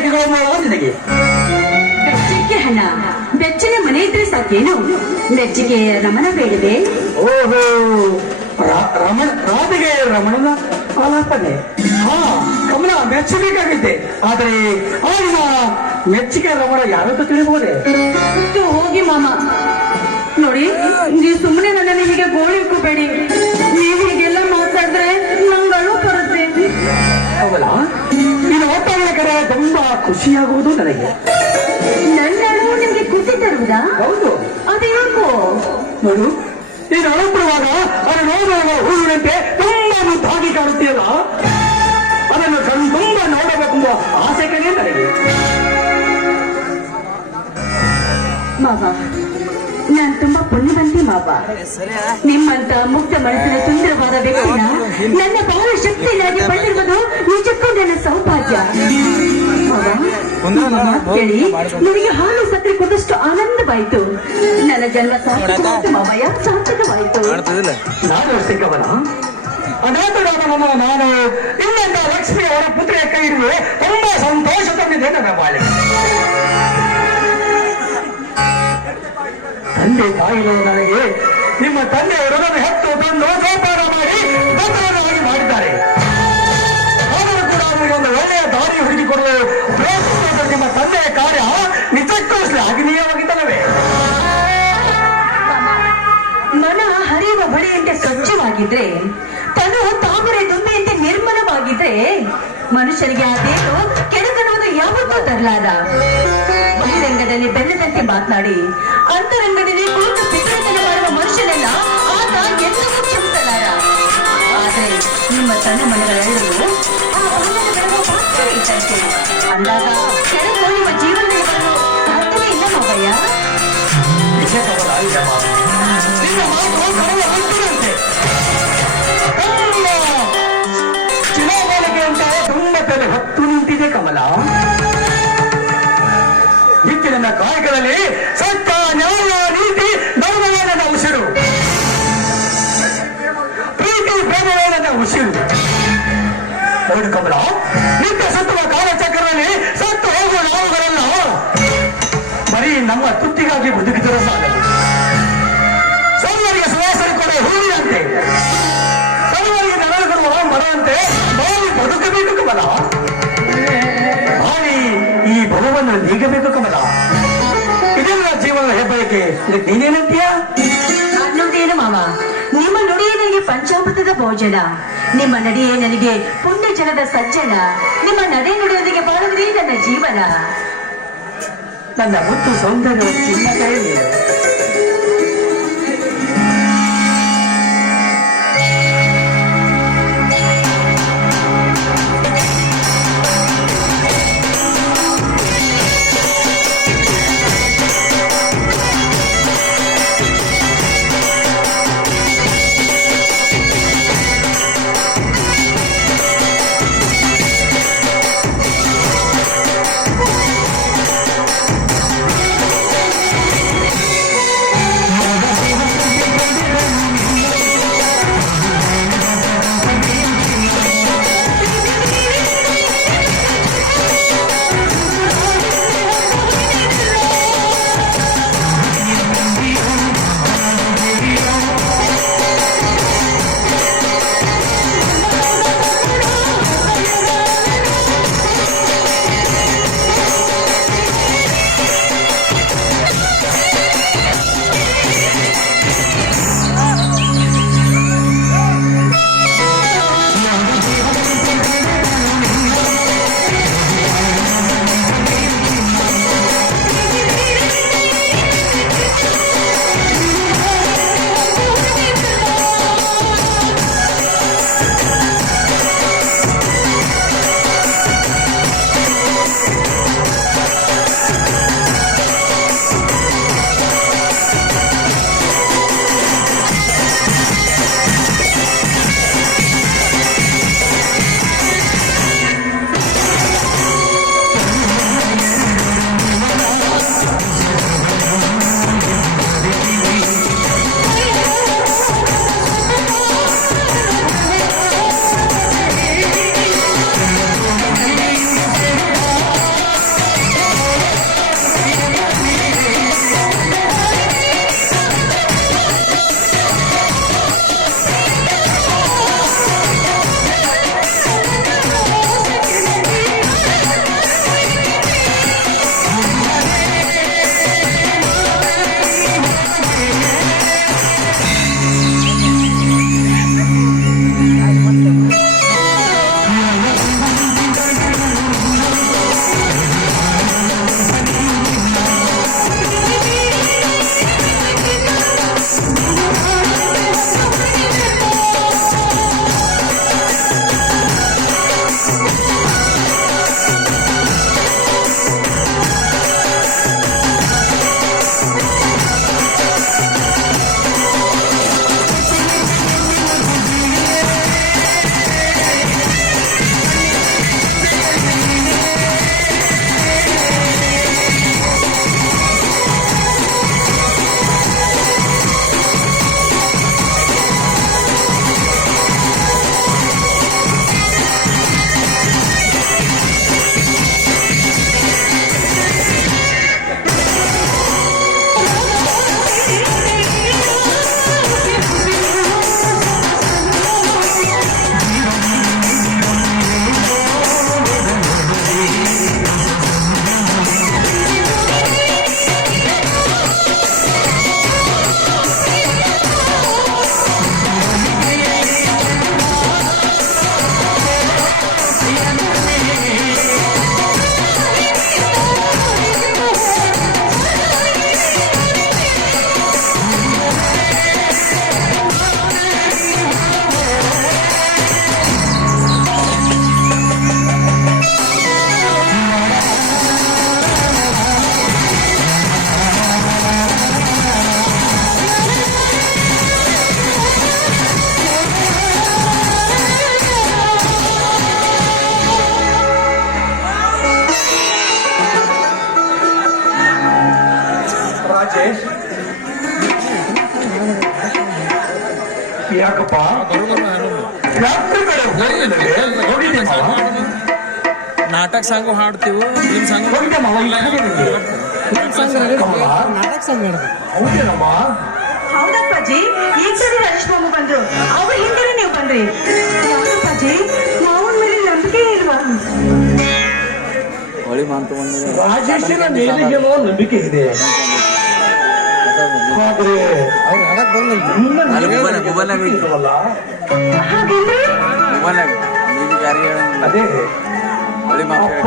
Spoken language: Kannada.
ಆಯ್ಕೆಗಳು ಮಾಡುವ ನಿನಗೆ. ಬೆಚ್ಚಕ್ಕೆ ಹಣ ಬೆಚ್ಚನೆ ಮನೆ ಇದ್ರೆ ಸಾಕೇನು, ಬೆಚ್ಚಗೆ ರಮಣ ಬೇಡದೆ? ಓಹೋ, ರಾಧೆಗೆ ರಮಣನ ಆಲಾಪನೆ. ಹಾ, ಕಮಲ ಮೆಚ್ಚಬೇಕಾಗಿದ್ದೆ. ಆದರೆ ಆಡಿನ ಮೆಚ್ಚುಗೆ ರಮಣ ಯಾರಂತ ತಿಳಿಬಹುದೇ? ಹೋಗಿ ಮಾಮ, ನೋಡಿ ನೀವು ಸುಮ್ಮನೆ ನನ್ನ ನಿಮಗೆ ಗೋಳಿ ಇಕ್ಕಬೇಡಿ. ನೀವು ಹೀಗೆಲ್ಲ ಮಾತಾಡಿದ್ರೆ ನಂಗೆ ಅಳು ಬರುತ್ತೆ. ಕಮಲ, ಇದು ಮಾತಾಡಿದ ಕಡೆ ತುಂಬಾ ಖುಷಿಯಾಗುವುದು ನನಗೆ. ನನ್ನ ಅಳು ನಿಮ್ಗೆ ಖುಷಿ ತರುವುದಾ? ಹೌದು. ಅದು ಯಾಕೋ ನೋಡು, ನೀನು ಅಳುತ್ತಿರುವಾಗ ಅದು ನೋಡುವಾಗ ಹೂವಿನಂತೆ ತುಂಬಾ ಮುದ್ದಾಗಿ ಕಾಣುತ್ತೀಯಲ್ಲ, ಅದನ್ನು ಕಣ್ಣು ತುಂಬಾ ನೋಡಬೇಕೆಂಬ ಆಸೆ ಕಡೆ ನನಗೆ. ಮಾವ, ನಾನು ತುಂಬಾ ಪುಣ್ಯವಂತಿ ಮಾವ. ನಿಮ್ಮಂತ ಮುಕ್ತ ಮನಸ್ಸಿನ ಸುಂದರವಾದ ವ್ಯಕ್ತಿನ ನನ್ನ ಬಾಳ ಶಕ್ತಿಯಾಗಿ ಪಡೆದಿರುವುದು ನಿಜಕ್ಕೂ ನನ್ನ ಸೌಭಾಗ್ಯ. ಕೇಳಿ ನನಗೆ ಹಾಲು ಸಕ್ಕರೆ ಕೊಟ್ಟಷ್ಟು ಆನಂದವಾಯಿತು. ನನ್ನ ಜನ್ಮ ಸಾರ್ಥಕವಾಯಿತು ಮಾವಯ್ಯ, ಸಾರ್ಥಕವಾಯಿತು. ನಾನು ಸಿಕ್ಕವನ ಅನಾಥರಾಮನನ್ನು ನಾನು ಇನ್ನೊಂದ ಲಕ್ಷ್ಮಿ ಅವರ ಪುತ್ರಿಯ ಕೈ ಹಿಡಿದು ತುಂಬಾ ಸಂತೋಷ ತಂದಿದೆ ನನ್ನ ಬಾಳೆ. ತಂದೆ ತಾಯಿಗಳು ನನಗೆ ನಿಮ್ಮ ತಂದೆಯವರನ್ನು ಹೆತ್ತು ತಂದು ಸೋಪಾನ ಮಾಡಿ ಭದ್ರವಾಗಿ ಮಾಡಿದ್ದಾರೆ. ಆದರೂ ಕೂಡ ಅವರಿಗೆ ಒಂದು ಒಳ್ಳೆಯ ದಾರಿ ಹುಡುಕಿಕೊಡಲು ಪ್ರಯತ್ನಿಸಿದ ನಿಮ್ಮ ತಂದೆಯ ಕಾರ್ಯ ನಿಜಕ್ಕೂ ಶ್ಲಾಘನೀಯವಾಗಿದ್ದಲ್ಲವೇ? ಮನ ಹರಿಯುವ ಹೊಳೆಯಂತೆ ಸ್ವಚ್ಛವಾಗಿದ್ರೆ, ತನು ತಾಮರೆ ದುಂಬೆಯಂತೆ ನಿರ್ಮಲವಾಗಿದ್ರೆ, ಮನುಷ್ಯರಿಗೆ ಆ ದೇಹ ಕೆಡುಕನ್ನುವುದು ಯಾವತ್ತೂ ತರಲಾರ. ಬಹಿರಂಗದಲ್ಲಿ ಬೆಲ್ಲದಂತೆ ಮಾತನಾಡಿ ಅಂತರಂಗದಲ್ಲಿ ಕುಳಿತು ಪಿತೃತನ ಮಾಡುವ ಮನುಷ್ಯನೆಲ್ಲ ಆತ ಎಲ್ಲವೂ ಕ್ಷಮಿಸಲಾರ. ಆದರೆ ನಿಮ್ಮ ತನ್ನ ಮನೆಗಳೆಲ್ಲರೂ ಆ ಬಣ್ಣಗಳನ್ನು ಮಾತ್ರವೇ ಇದ್ದಂತೆ. ಅಂದಾಗ ಕೆಳಗೆ ನಿಮ್ಮ ಜೀವನದಲ್ಲಿ ಬರಲು ಸಾಧ್ಯವೇ ಇಲ್ಲ ಮಾವಯ್ಯ. ಚುನಾವಣೆಗೆ ಅಂತ ತುಂಬಾ ತಲೆ ಹೊತ್ತು ನಿಂತಿದೆ ಕಮಲ. ಹಿತ್ತಿನ ಕಾಯಕದಲ್ಲಿ ಸತ್ಯ, ನ್ಯಾಯ, ನೀತಿ, ಧರ್ಮವೇ ನನ್ನ ಉಸಿರು, ಪ್ರೀತಿ ಪ್ರೇಮವೇ ನನ್ನ ಉಸಿರು. ನೋಡು ಕಮಲ, ನಿತ್ಯ ಸುತ್ತುವ ಕಾಲಚಕ್ರದಲ್ಲಿ ಸತ್ತು ಹೋಗುವ ನಾವುಗಳೆಲ್ಲ ಬರೀ ನಮ್ಮ ತುತ್ತಿಗಾಗಿ ಬದುಕಿದರೆ ಸಾಲದು. ಸರ್ವರಿಗೆ ಸುವಾಸನೆ ಕೊಡುವ ಹೂವಿನಂತೆ, ಸರ್ವರಿಗೆ ನೆರಳು ಕೊಡುವ ಮರವಂತೆ ನಾವು ಬದುಕಬೇಕು ಕಮಲ. ಮಾಡಿ ಈ ಭವವನ್ನು ನೀಗಬೇಕು ಕಮಲ. ಇದೆಲ್ಲ ಜೀವನದ ಹೆಬ್ಬಯಕೆ. ಇದಕ್ಕೆ ನೀನೇನಂತೀಯ? ಅನ್ನೋದೇನು ಮಾವ, ನಿಮ್ಮ ನುಡಿಯೇ ನನಗೆ ಪಂಚಾಮೃತದ ಭೋಜನ, ನಿಮ್ಮ ನಡಿಯೇ ನನಗೆ ಪುಣ್ಯ ಜನದ ಸಜ್ಜನ, ನಿಮ್ಮ ನಡೆ ನುಡಿಯೊಂದಿಗೆ ಬಾಳುವುದೇ ನನ್ನ ಜೀವನ. ನನ್ನ ಮುತ್ತು ಸೌಂದರ್ಯ ಚಿನ್ನ ಕೈ ನೀನು. ರಾಜೇಶ್ ಯಾಕಪ್ಪ ಫ್ಯಾಕ್ಟ್ರಿ ಕಡೆ ಹೋಗಿದ್ದೆ ಮಾವ? ನಾಟಕ ಸಾಂಗು ಹಾಡ್ತೀವಿ ನಿಮ್ ಸಾಂಗ್ ಹೋಗಿದ್ದೆ ಮಾವ ಈ ಕಡೆಗೆ? ಕಮಲ, ಹೌದೇನಮ್ಮ? ಹೌದಪ್ಪಾಜಿ ಈಗ ಸರಿ ರಮೇಶ್ ಮಾಮ ಬಂದ್ರು ಅವ್ರ ಹಿಂದೆ ನೀವು ಬಂದ್ರಿ. ಹೌದಪ್ಪಾಜಿ ಮಾವನ ಮೇಲೆ ನಂಬಿಕೆ ಇಲ್ವಾ? ರಾಜೇಶನ ಮೇಲಿಗೇನೋ ನಂಬಿಕೆ ಇದೆ, ಆದ್ರೆ ನಿಮ್ಮ ಇಲ್ವಲ್ಲ? ಹಾಗಂದ್ರೆ ಅದೇ ಅಪ್ಪ